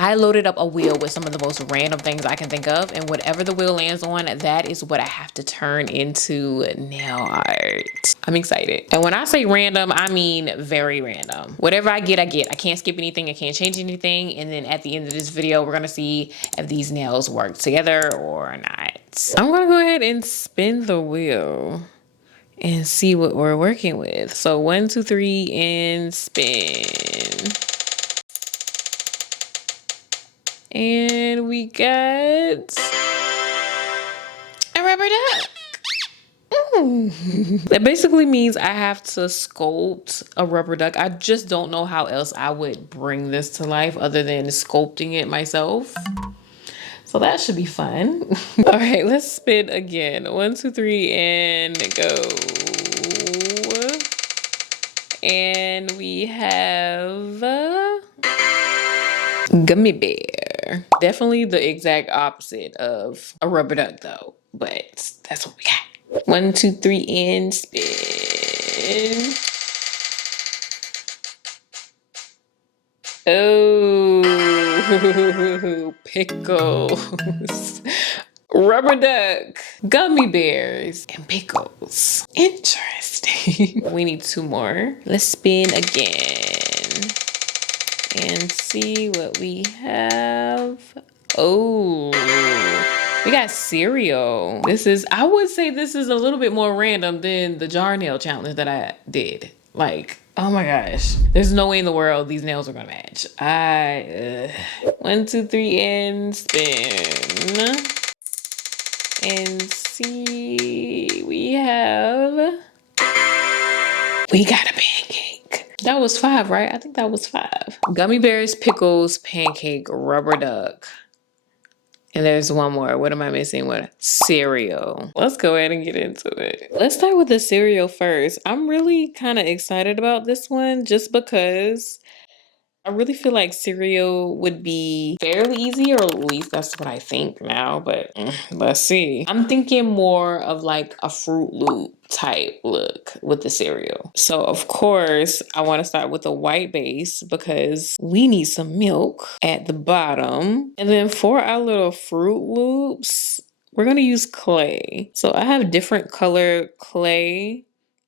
I loaded up a wheel with some of the most random things I can think of, and whatever the wheel lands on, that is what I have to turn into nail art. I'm excited. And when I say random, I mean very random. Whatever I get, I get. I can't skip anything, I can't change anything, and then at the end of this video, we're gonna see if these nails work together or not. I'm gonna go ahead and spin the wheel and see what we're working with. So 1, 2, 3, and spin. And we got a rubber duck. That basically means I have to sculpt a rubber duck. I just don't know how else I would bring this to life other than sculpting it myself. So that should be fun. All right, let's spin again. 1, 2, 3, and go. And we have gummy bear. Definitely the exact opposite of a rubber duck though, but that's what we got. 1, 2, 3, and spin. Oh, pickles. Rubber duck, gummy bears, and pickles. Interesting. We need 2 more. Let's spin again and see what we have. Oh, we got cereal. I would say this is a little bit more random than the jar nail challenge that I did. Like, oh my gosh, there's no way in the world these nails are gonna match. 1, 2, 3, and spin. And see, we got a pancake. That was 5, right? I think that was 5. Gummy bears, pickles, pancake, rubber duck. And there's one more. What am I missing? What? Cereal. Let's go ahead and get into it. Let's start with the cereal first. I'm really kind of excited about this one just because I really feel like cereal would be fairly easy, or at least that's what I think now, but let's see. I'm thinking more of like a Fruit Loop type look with the cereal. So of course, I want to start with a white base because we need some milk at the bottom. And then for our little Fruit Loops, we're going to use clay. So I have different color clay.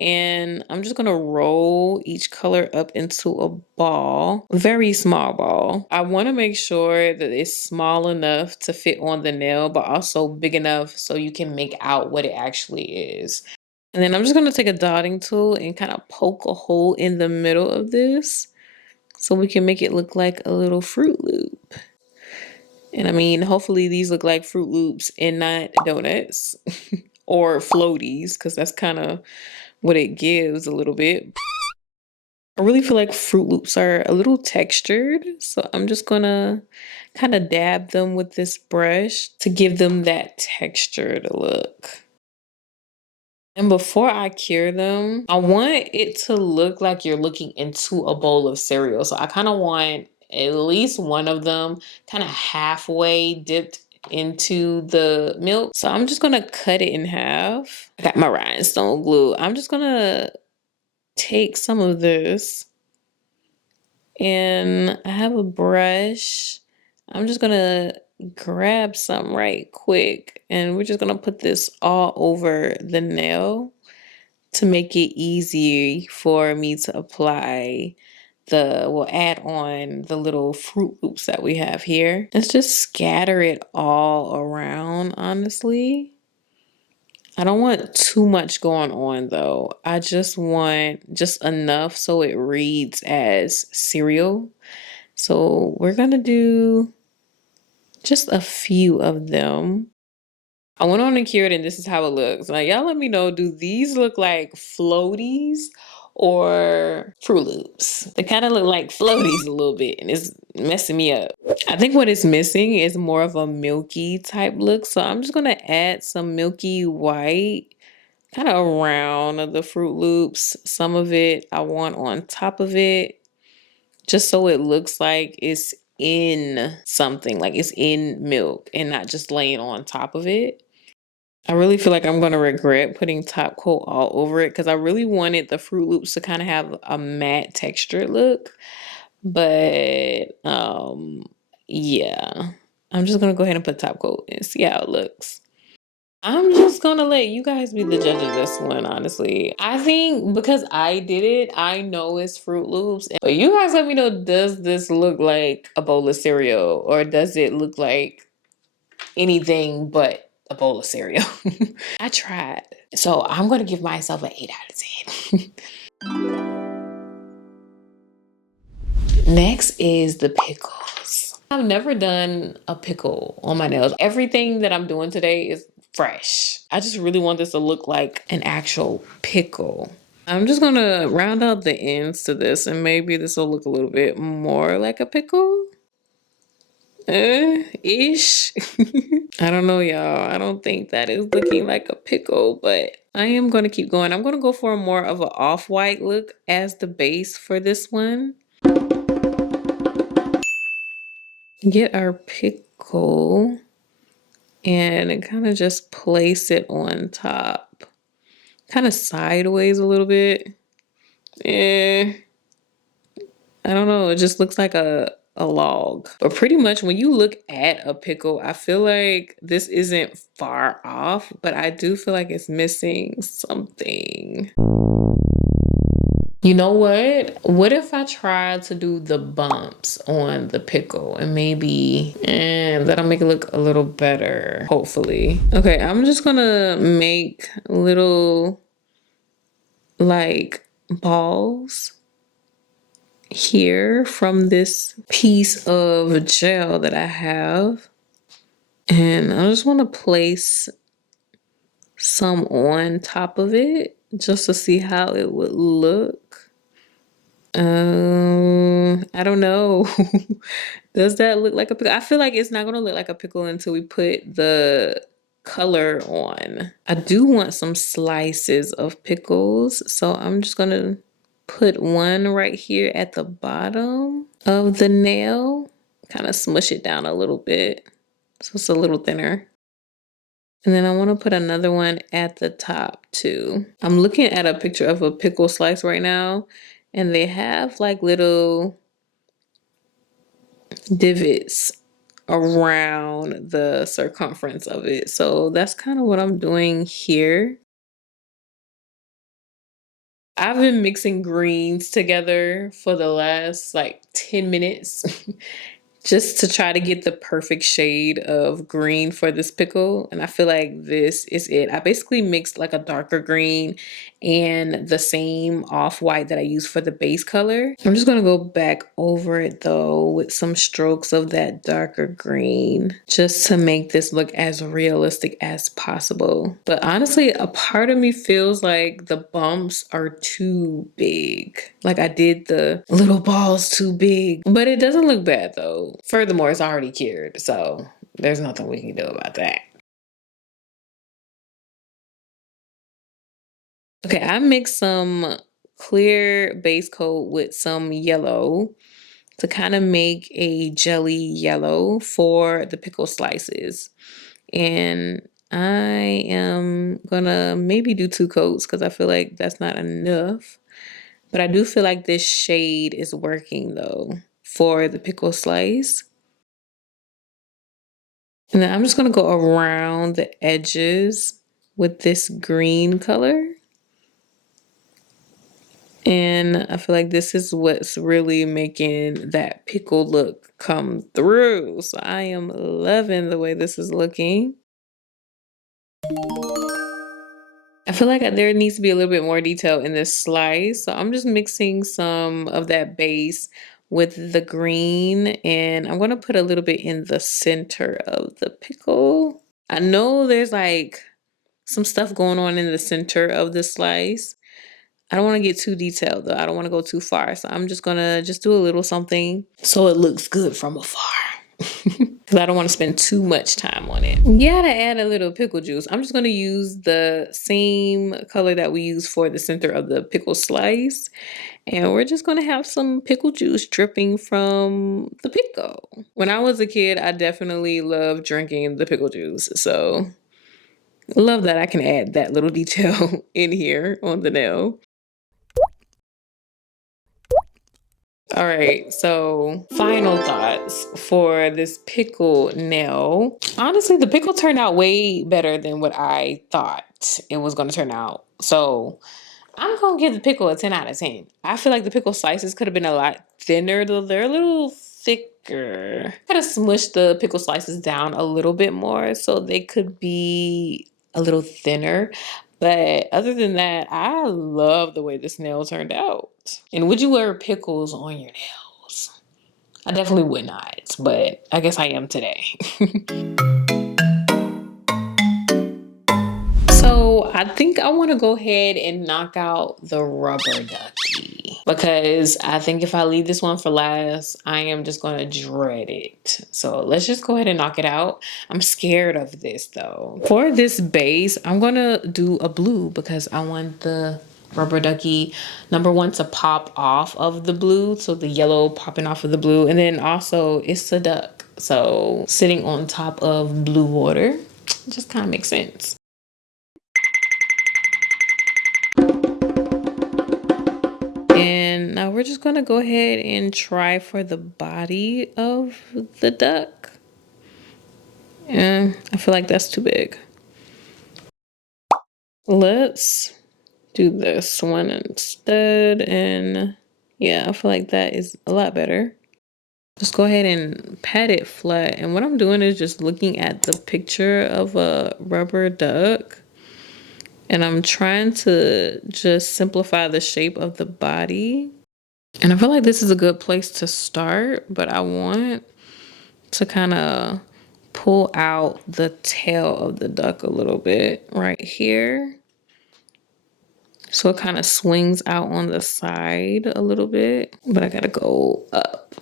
And I'm just gonna roll each color up into a ball, very small ball. I wanna make sure that it's small enough to fit on the nail, but also big enough so you can make out what it actually is. And then I'm just gonna take a dotting tool and kind of poke a hole in the middle of this so we can make it look like a little Fruit Loop. And I mean, hopefully these look like Fruit Loops and not donuts or floaties, because that's kind of what it gives a little bit. I really feel like Fruit Loops are a little textured, so I'm just gonna kind of dab them with this brush to give them that textured look. And before I cure them, I want it to look like you're looking into a bowl of cereal. So I kind of want at least one of them kind of halfway dipped into the milk. So I'm just gonna cut it in half. I got my rhinestone glue. I'm just gonna take some of this, and I have a brush. I'm just gonna grab some right quick, and we're just gonna put this all over the nail to make it easy for me to apply we'll add on the little Fruit Loops that we have here. Let's just scatter it all around, honestly. I don't want too much going on though. I just want just enough so it reads as cereal. So we're gonna do just a few of them. I went on and cured, and this is how it looks. Like, y'all let me know, do these look like floaties or Fruit Loops? They kind of look like floaties a little bit, and it's messing me up. I think what it's missing is more of a milky type look. So I'm just gonna add some milky white kind of around the Fruit Loops. Some of it I want on top of it, just so it looks like it's in something, like it's in milk and not just laying on top of it. I really feel like I'm going to regret putting top coat all over it because I really wanted the Fruit Loops to kind of have a matte textured look. But yeah, I'm just gonna go ahead and put top coat and see how it looks. I'm just gonna let you guys be the judge of this one, honestly. I think because I did it, I know it's Fruit Loops. But you guys let me know, does this look like a bowl of cereal? Or does it look like anything but a bowl of cereal? I tried. So I'm gonna give myself an 8 out of 10. Next is the pickles. I've never done a pickle on my nails. Everything that I'm doing today is fresh. I just really want this to look like an actual pickle. I'm just gonna round out the ends to this and maybe this will look a little bit more like a pickle. Ish. I don't know, y'all. I don't think that is looking like a pickle, but I am gonna keep going. I'm gonna go for more of an off-white look as the base for this one. Get our pickle and kind of just place it on top, kind of sideways a little bit. I don't know, it just looks like a log. But pretty much when you look at a pickle, I feel like this isn't far off, but I do feel like it's missing something. You know what? What if I try to do the bumps on the pickle and maybe that'll make it look a little better, hopefully. Okay, I'm just gonna make little like balls here from this piece of gel that I have. And I just want to place some on top of it just to see how it would look. I don't know. Does that look like a pickle? I feel like it's not gonna look like a pickle until we put the color on. I do want some slices of pickles, so I'm just gonna put one right here at the bottom of the nail. Kind of smush it down a little bit so it's a little thinner. And then I want to put another one at the top too. I'm looking at a picture of a pickle slice right now, and they have like little divots around the circumference of it. So that's kind of what I'm doing here. I've been mixing greens together for the last like 10 minutes just to try to get the perfect shade of green for this pickle. And I feel like this is it. I basically mixed like a darker green and the same off-white that I used for the base color. I'm just gonna go back over it though with some strokes of that darker green just to make this look as realistic as possible. But honestly, a part of me feels like the bumps are too big. Like I did the little balls too big, but it doesn't look bad though. Furthermore, it's already cured, so there's nothing we can do about that. Okay, I mixed some clear base coat with some yellow to kind of make a jelly yellow for the pickle slices. And I am gonna maybe do 2 coats because I feel like that's not enough. But I do feel like this shade is working though for the pickle slice. And then I'm just gonna go around the edges with this green color. And I feel like this is what's really making that pickle look come through. So I am loving the way this is looking. I feel like there needs to be a little bit more detail in this slice. So I'm just mixing some of that base with the green, and I'm going to put a little bit in the center of the pickle. I know there's like some stuff going on in the center of the slice. I don't want to get too detailed though. I don't want to go too far. So I'm just going to just do a little something so it looks good from afar. Because I don't want to spend too much time on it. Yeah, to add a little pickle juice, I'm just going to use the same color that we use for the center of the pickle slice. And we're just going to have some pickle juice dripping from the pickle. When I was a kid, I definitely loved drinking the pickle juice. So I love that I can add that little detail in here on the nail. All right, so final thoughts for this pickle nail. Honestly, the pickle turned out way better than what I thought it was going to turn out. So I'm going to give the pickle a 10 out of 10. I feel like the pickle slices could have been a lot thinner, though they're a little thicker. Gotta smush the pickle slices down a little bit more so they could be a little thinner. But other than that, I love the way this nail turned out. And would you wear pickles on your nails? I definitely would not, but I guess I am today. So I think I want to go ahead and knock out the rubber ducky because I think if I leave this one for last, I am just going to dread it. So let's just go ahead and knock it out. I'm scared of this though. For this base, I'm going to do a blue because I want the rubber ducky #1 to pop off of the blue. So the yellow popping off of the blue. And then also it's a duck. So sitting on top of blue water just kind of makes sense. And now we're just going to go ahead and try for the body of the duck. And I feel like that's too big. Let's do this one instead. And yeah, I feel like that is a lot better. Just go ahead and pat it flat. And what I'm doing is just looking at the picture of a rubber duck. And I'm trying to just simplify the shape of the body. And I feel like this is a good place to start, but I want to kind of pull out the tail of the duck a little bit right here. So it kind of swings out on the side a little bit, but I gotta go up.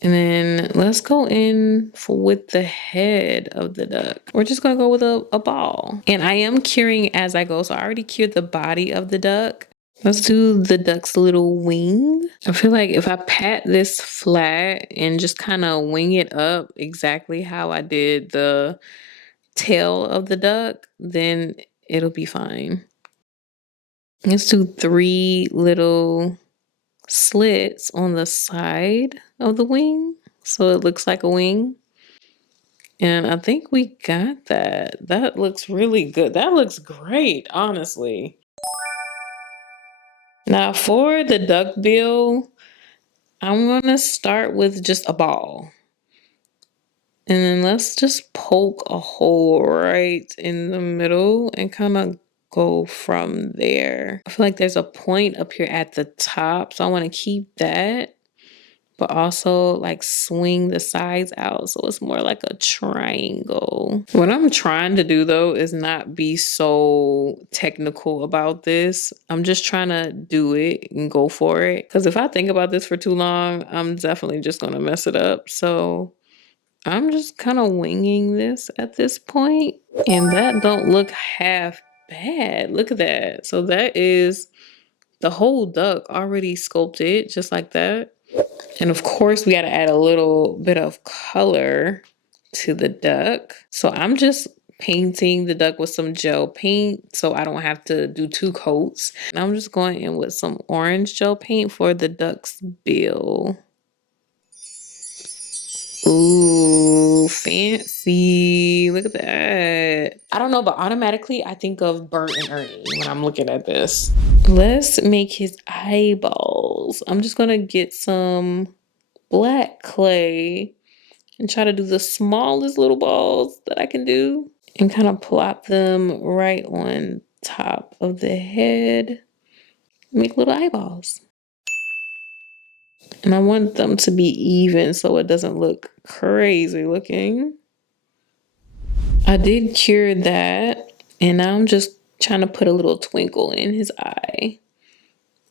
And then let's go in with the head of the duck. We're just gonna go with a ball. And I am curing as I go. So I already cured the body of the duck. Let's do the duck's little wing. I feel like if I pat this flat and just kind of wing it up exactly how I did the tail of the duck, then it'll be fine. Let's do 3 little slits on the side of the wing so it looks like a wing. And I think we got that. That looks really good. That looks great, honestly. Now for the duck bill, I'm gonna start with just a ball. And then let's just poke a hole right in the middle and kind of go from there. I feel like there's a point up here at the top, so I want to keep that, but also like swing the sides out so it's more like a triangle. What I'm trying to do though is not be so technical about this. I'm just trying to do it and go for it. Because if I think about this for too long, I'm definitely just going to mess it up. So I'm just kind of winging this at this point. And that don't look half bad. Look at that. So that is the whole duck already sculpted just like that. And of course, we got to add a little bit of color to the duck. So I'm just painting the duck with some gel paint so I don't have to do 2 coats. And I'm just going in with some orange gel paint for the duck's bill. Ooh, fancy. Look at that. I don't know, but automatically I think of Bert and Ernie when I'm looking at this. Let's make his eyeballs. I'm just going to get some black clay and try to do the smallest little balls that I can do and kind of plop them right on top of the head. Make little eyeballs. And I want them to be even so it doesn't look crazy looking. I did cure that, and now I'm just trying to put a little twinkle in his eye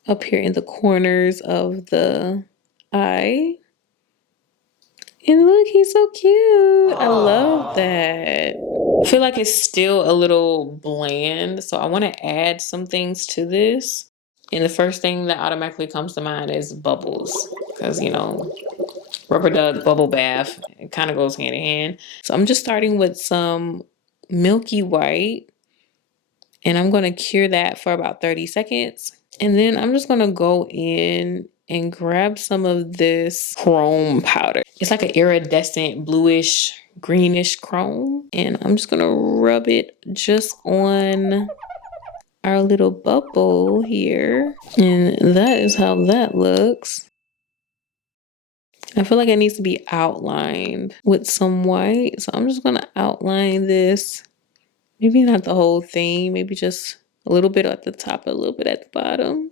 up here in the corners of the eye. And look, he's so cute. I love that. I feel like it's still a little bland, so I want to add some things to this. And the first thing that automatically comes to mind is bubbles, because, you know, rubber duck, bubble bath, it kind of goes hand in hand. So I'm just starting with some milky white, and I'm going to cure that for about 30 seconds. And then I'm just going to go in and grab some of this chrome powder. It's like an iridescent bluish greenish chrome, and I'm just gonna rub it just on our little bubble here, and that is how that looks. I feel like it needs to be outlined with some white, so I'm just gonna outline this. Maybe not the whole thing, maybe just a little bit at the top, a little bit at the bottom.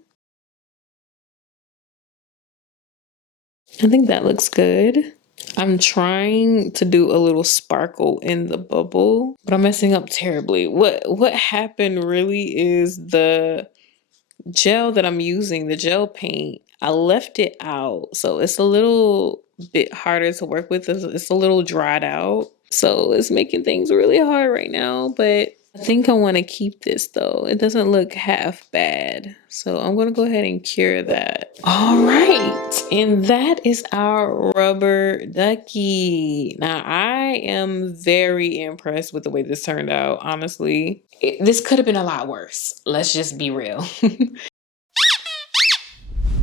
I think that looks good. I'm trying to do a little sparkle in the bubble, but I'm messing up terribly. What happened really is the gel that I'm using, the gel paint, I left it out. So it's a little bit harder to work with. It's a little dried out. So it's making things really hard right now, but I think I want to keep this though. It doesn't look half bad. So I'm going to go ahead and cure that. All right. And that is our rubber ducky. Now I am very impressed with the way this turned out, honestly. This could have been a lot worse. Let's just be real.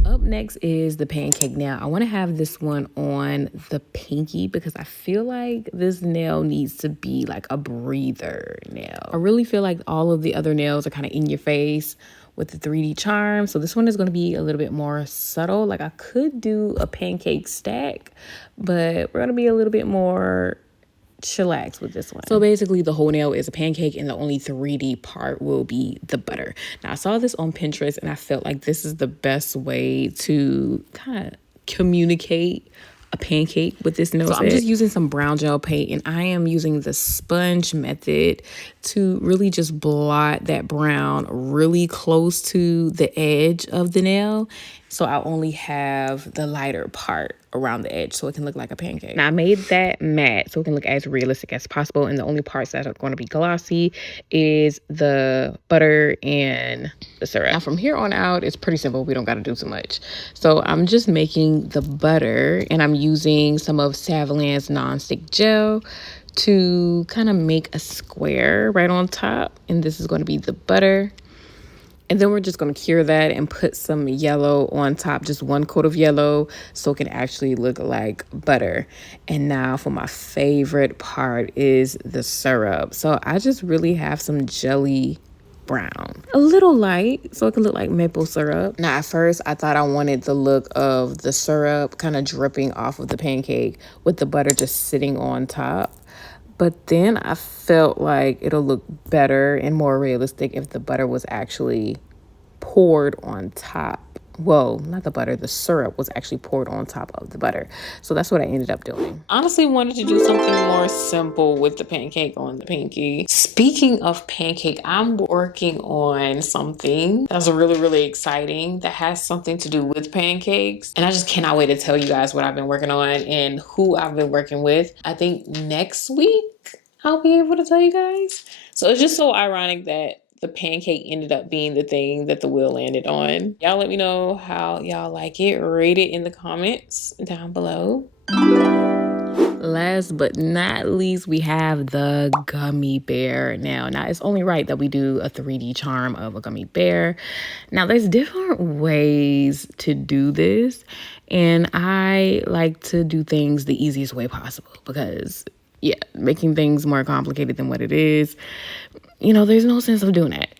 Up next is the pancake nail. I want to have this one on the pinky because I feel like this nail needs to be like a breather nail. I really feel like all of the other nails are kind of in your face with the 3D charm. So this one is going to be a little bit more subtle. Like I could do a pancake stack, but we're going to be a little bit more chillax with this one. So basically the whole nail is a pancake and the only 3D part will be the butter. Now I saw this on Pinterest and I felt like this is the best way to kind of communicate a pancake with this nail set. I'm just using some brown gel paint and I am using the sponge method to really just blot that brown really close to the edge of the nail. So I only have the lighter part around the edge so it can look like a pancake. Now I made that matte so it can look as realistic as possible. And the only parts that are going to be glossy is the butter and the syrup. Now from here on out, it's pretty simple. We don't got to do too much. So I'm just making the butter and I'm using some of Savlan's nonstick gel to kind of make a square right on top. And this is going to be the butter. And then we're just going to cure that and put some yellow on top, just one coat of yellow so it can actually look like butter. And now for my favorite part is the syrup. So I just really have some jelly brown, a little light so it can look like maple syrup. Now at first I thought I wanted the look of the syrup kind of dripping off of the pancake with the butter just sitting on top. But then I felt like it'll look better and more realistic if the butter was actually poured on top. Well, not the butter, the syrup was actually poured on top of the butter. So that's what I ended up doing. Honestly, wanted to do something more simple with the pancake on the pinky. Speaking of pancake, I'm working on something that's really, really exciting that has something to do with pancakes. And I just cannot wait to tell you guys what I've been working on and who I've been working with. I think next week I'll be able to tell you guys. So it's just so ironic that the pancake ended up being the thing that the wheel landed on. Y'all let me know how y'all like it. Rate it in the comments down below. Last but not least, we have the gummy bear now. Now, it's only right that we do a 3D charm of a gummy bear. Now, there's different ways to do this, and I like to do things the easiest way possible because, yeah, making things more complicated than what it is, you know, there's no sense of doing that.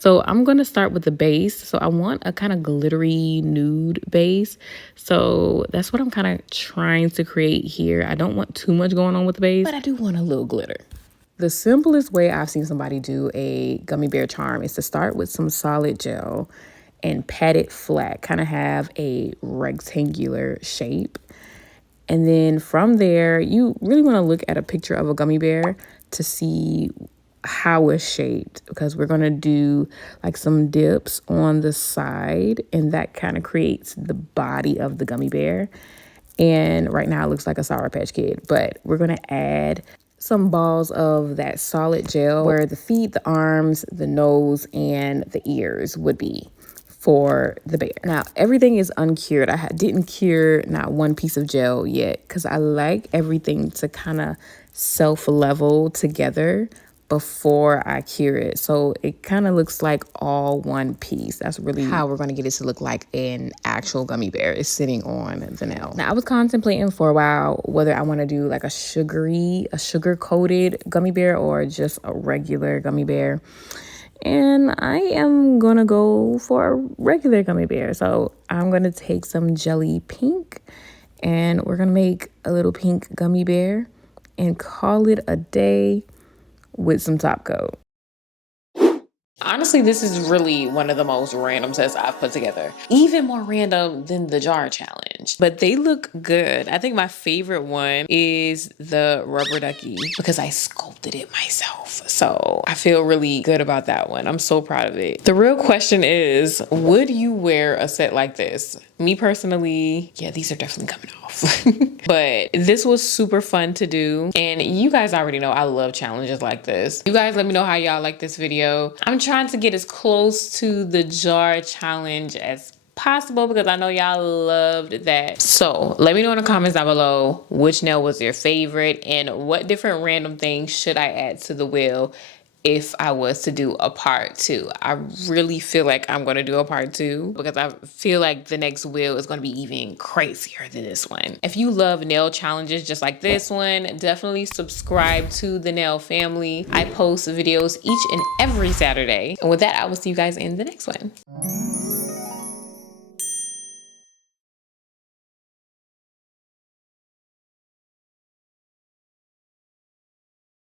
So I'm going to start with the base. So I want a kind of glittery nude base. So that's what I'm kind of trying to create here. I don't want too much going on with the base, but I do want a little glitter. The simplest way I've seen somebody do a gummy bear charm is to start with some solid gel and pat it flat, kind of have a rectangular shape. And then from there, you really want to look at a picture of a gummy bear to see how it's shaped, because we're going to do like some dips on the side and that kind of creates the body of the gummy bear. And right now it looks like a Sour Patch Kid, but we're going to add some balls of that solid gel where the feet, the arms, the nose, and the ears would be for the bear. Now, everything is uncured. I didn't cure not one piece of gel yet because I like everything to kind of self-level together before I cure it. So it kind of looks like all one piece. That's really how we're going to get it to look like an actual gummy bear is sitting on the nail. Now, I was contemplating for a while whether I want to do like a sugar coated gummy bear or just a regular gummy bear. And I am going to go for a regular gummy bear. So I'm going to take some jelly pink and we're going to make a little pink gummy bear and call it a day with some top coat. Honestly, this is really one of the most random sets I've put together. Even more random than the jar challenge. But they look good. I think my favorite one is the rubber ducky because I sculpted it myself. So I feel really good about that one. I'm so proud of it. The real question is, would you wear a set like this? Me personally, yeah, these are definitely coming off. But this was super fun to do. And you guys already know I love challenges like this. You guys let me know how y'all like this video. I'm trying to get as close to the jar challenge as possible because I know y'all loved that. So let me know in the comments down below which nail was your favorite and what different random things should I add to the wheel if I was to do a part 2. I really feel like I'm going to do a part 2 because I feel like the next wheel is going to be even crazier than this one. If you love nail challenges just like this one, definitely subscribe to the nail family. I post videos each and every Saturday. And with that, I will see you guys in the next one.